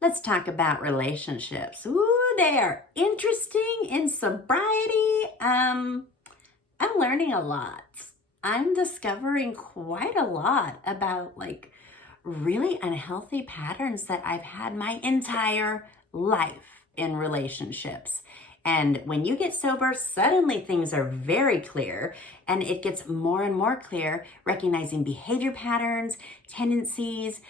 Let's talk about relationships. Ooh, they are interesting in sobriety. I'm learning a lot. I'm discovering quite a lot about really unhealthy patterns that I've had my entire life in relationships. And when you get sober, suddenly things are very clear, and it gets more and more clear, recognizing behavior patterns, tendencies,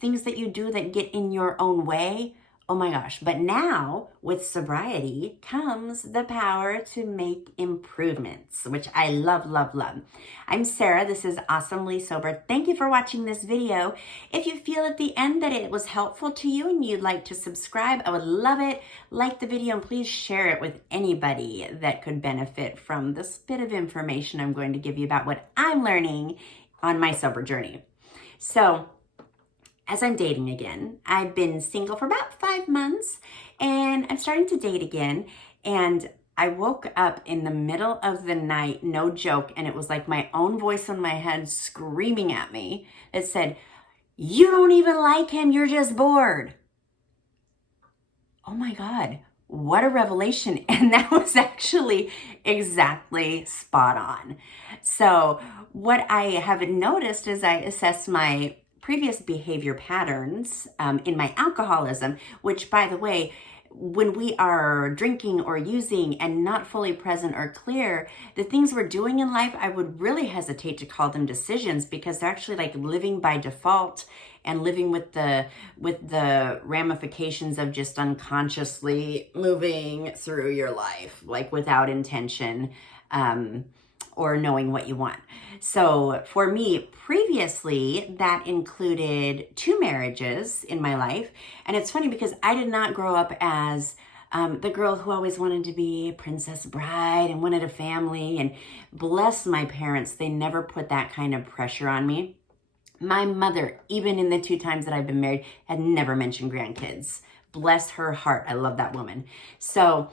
things that you do that get in your own way. Oh my gosh. But now with sobriety comes the power to make improvements, which I love, love, love. I'm Sarah. This is Awesomely Sober. Thank you for watching this video. If you feel at the end that it was helpful to you and you'd like to subscribe, I would love it. Like the video and please share it with anybody that could benefit from this bit of information I'm going to give you about what I'm learning on my sober journey. So, as I'm dating again, I've been single for about 5 months and I'm starting to date again. And I woke up in the middle of the night, no joke, and it was like my own voice in my head screaming at me. It said, "You don't even like him, you're just bored." Oh my God, what a revelation. And that was actually exactly spot on. So what I have noticed as I assess my previous behavior patterns in my alcoholism, which by the way, when we are drinking or using and not fully present or clear, the things we're doing in life, I would really hesitate to call them decisions because they're actually like living by default and living with the ramifications of just unconsciously moving through your life, like without intention. Or knowing what you want. So for me, previously, that included 2 marriages in my life. And it's funny because I did not grow up as the girl who always wanted to be a princess bride and wanted a family. And bless my parents, they never put that kind of pressure on me. My mother, even in the 2 times that I've been married, had never mentioned grandkids. Bless her heart. I love that woman. So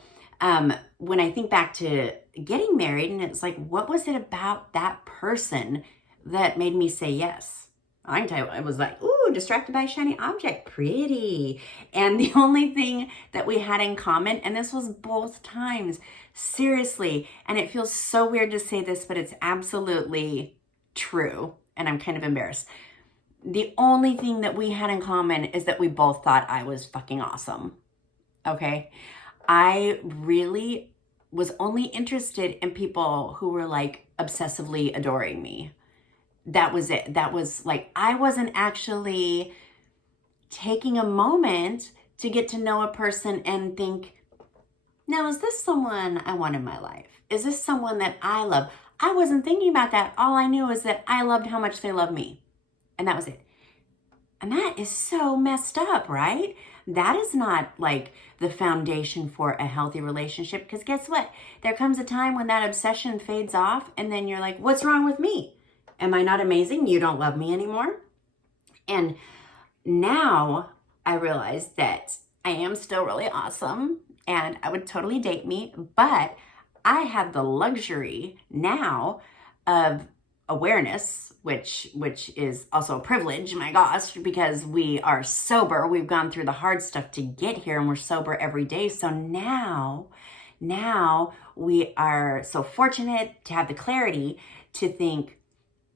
when I think back to getting married, and it's like, what was it about that person that made me say yes? I can tell you, I was like, ooh, distracted by a shiny object, pretty. And the only thing that we had in common, and this was both times, seriously, and it feels so weird to say this, but it's absolutely true, and I'm kind of embarrassed. The only thing that we had in common is that we both thought I was fucking awesome, okay? I really was only interested in people who were like obsessively adoring me. That was it. That was like, I wasn't actually taking a moment to get to know a person and think, now, is this someone I want in my life? Is this someone that I love? I wasn't thinking about that. All I knew is that I loved how much they loved me. And that was it. And that is so messed up, right? That is not like the foundation for a healthy relationship, because guess what? There comes a time when that obsession fades off and then you're like, what's wrong with me? Am I not amazing? You don't love me anymore? And now I realize that I am still really awesome and I would totally date me, but I have the luxury now of awareness, which is also a privilege, my gosh, because we are sober. We've gone through the hard stuff to get here and we're sober every day. So now we are so fortunate to have the clarity to think,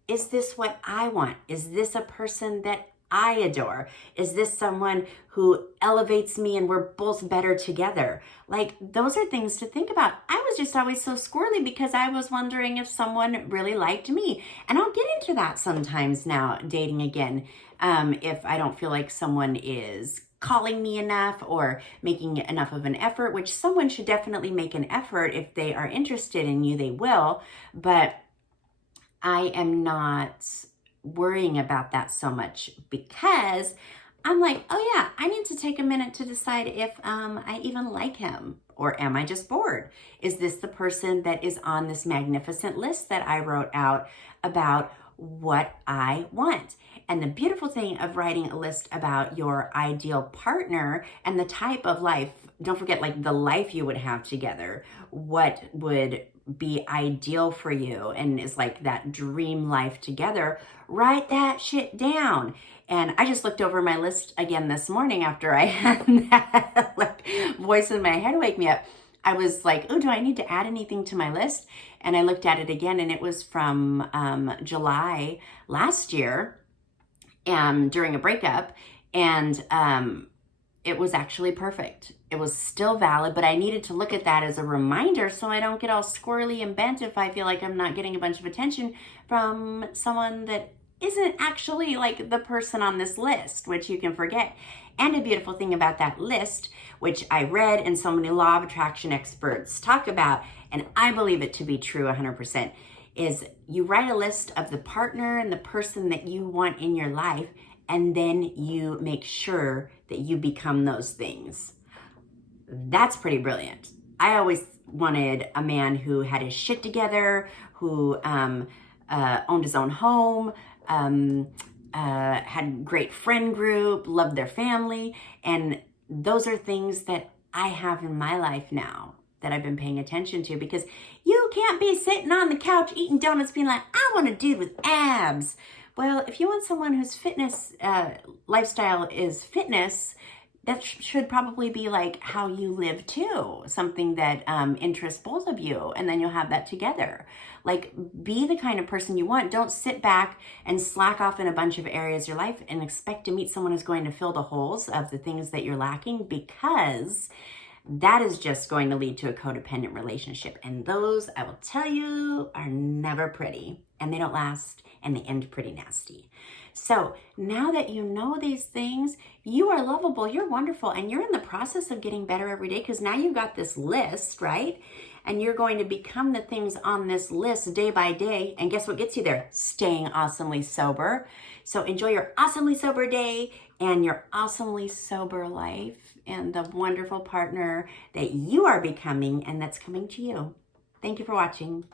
is this what I want? Is this a person that I adore? Is this someone who elevates me and we're both better together? Like, those are things to think about. I was just always so squirrely because I was wondering if someone really liked me. And I'll get into that sometimes now, dating again, if I don't feel like someone is calling me enough or making enough of an effort, which someone should definitely make an effort. If they are interested in you, they will. But I am not worrying about that so much because I'm like, oh yeah, I need to take a minute to decide if I even like him, or am I just bored? Is this the person that is on this magnificent list that I wrote out about what I want? And the beautiful thing of writing a list about your ideal partner and the type of life, don't forget, like the life you would have together, what would be ideal for you and is like that dream life together, write that shit down And I just looked over my list again this morning after I had that like voice in my head wake me up. I was like, oh, do I need to add anything to my list? And I looked at it again, and it was from July last year during a breakup. And it was actually perfect. It was still valid, but I needed to look at that as a reminder so I don't get all squirrely and bent if I feel like I'm not getting a bunch of attention from someone that isn't actually like the person on this list, which you can forget. And a beautiful thing about that list, which I read and so many law of attraction experts talk about, and I believe it to be true 100%, is you write a list of the partner and the person that you want in your life, and then you make sure that you become those things. That's pretty brilliant. I always wanted a man who had his shit together, who owned his own home, had great friend group, loved their family. And those are things that I have in my life now that I've been paying attention to, because you can't be sitting on the couch eating donuts being like, I want a dude with abs. Well, if you want someone whose fitness lifestyle is fitness, that should probably be like how you live too, something that interests both of you, and then you'll have that together. Like, be the kind of person you want. Don't sit back and slack off in a bunch of areas of your life and expect to meet someone who's going to fill the holes of the things that you're lacking, because that is just going to lead to a codependent relationship. And those, I will tell you, are never pretty, and they don't last, and they end pretty nasty. So now that you know these things, you are lovable, you're wonderful, and you're in the process of getting better every day, because now you've got this list, right? And you're going to become the things on this list day by day. And guess what gets you there? Staying awesomely sober. So enjoy your awesomely sober day and your awesomely sober life and the wonderful partner that you are becoming and that's coming to you. Thank you for watching.